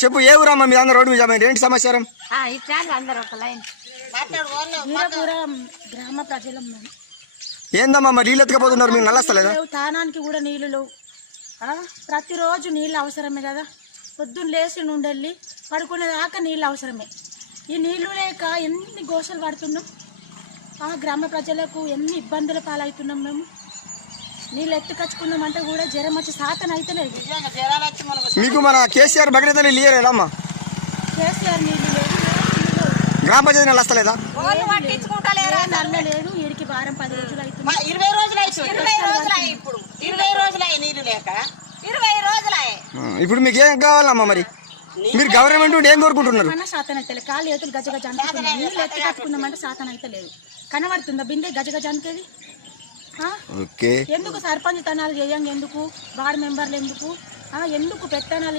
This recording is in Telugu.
చెప్పు, ఏ ఊరమ్మా మీ అందరూ రోడ్డు మీద ఏంటి సమాచారం? గ్రామ ప్రజలం ఏందమ్మా మరి నీళ్ళు ఎత్తుకపోతున్నారు, మీరు నల్లస్తలేదా? తానానికి కూడా నీళ్ళు లేవు. ప్రతిరోజు నీళ్ళు అవసరమే కదా, పొద్దున్న లేచి నుండి పడుకునేదాకా నీళ్ళు అవసరమే. ఈ నీళ్లు లేక ఎన్ని గోసలు పడుతున్నాం, గ్రామ ప్రజలకు ఎన్ని ఇబ్బందుల పాలవుతున్నాం. మేము నీళ్ళు ఎత్తుకొచ్చుకుందామంటే కూడా జ్వరం వచ్చి సాతన అయితే లేదు. మీకు మన కేసీఆర్ భగీరథ నీళ్ళు ఇయ్యలేదమ్మా? కేసీఆర్ నీళ్ళు లేదు, గ్రామ పంచాయతీ నెల వస్తలేదా? నల్ల లేదు. వీడికి వారం 10 రోజులు అవుతుంది. 20 రోజులు నీళ్ళు లేక 20 రోజులు. ఇప్పుడు మీకు ఏం కావాలమ్మా మరి? మీరు గవర్నమెంట్ ఏం కోరుకుంటున్నారు? సాతన అయితే లేదు, కాళ్ళు చేతులు గజ గజ అంటున్నాయి. నీళ్ళు ఎత్తి కట్టుకుందామంటే సాతన అయితే లేదు. కనబడుతుందా బిందె గజ గజ అంటేది? ఎందుకు సర్పంచ్ తనాలు చేయండి, ఎందుకు వార్డు మెంబర్లు ఎందుకు, ఎందుకు పెత్తనాలు